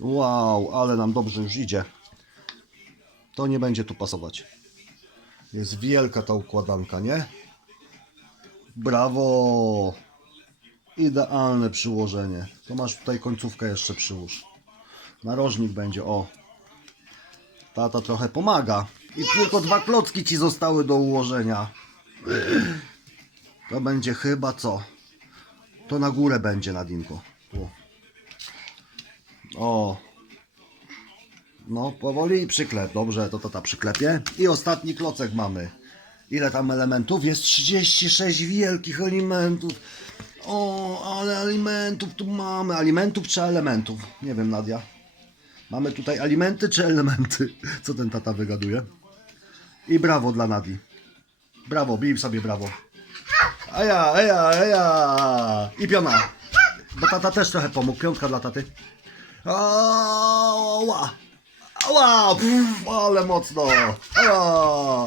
Wow, ale nam dobrze już idzie. To nie będzie tu pasować. Jest wielka ta układanka, nie? Brawo! Idealne przyłożenie. To masz tutaj końcówkę jeszcze przyłóż. Narożnik będzie, o. Tata trochę pomaga. I tylko dwa klocki ci zostały do ułożenia. To będzie chyba co? To na górę będzie, Nadinko. Tu. O. No, powoli przyklep. Dobrze, to tata przyklepie. I ostatni klocek mamy. Ile tam elementów? Jest 36 wielkich elementów. O, ale alimentów tu mamy. Alimentów czy elementów? Nie wiem, Nadia. Mamy tutaj alimenty czy elementy? Co ten tata wygaduje? I brawo dla Nadi. Brawo, bij sobie brawo. Eja, eja, eja. I piona. Bo tata też trochę pomógł. Piątka dla taty. Ała! Ała! Pff, ale mocno! Ała!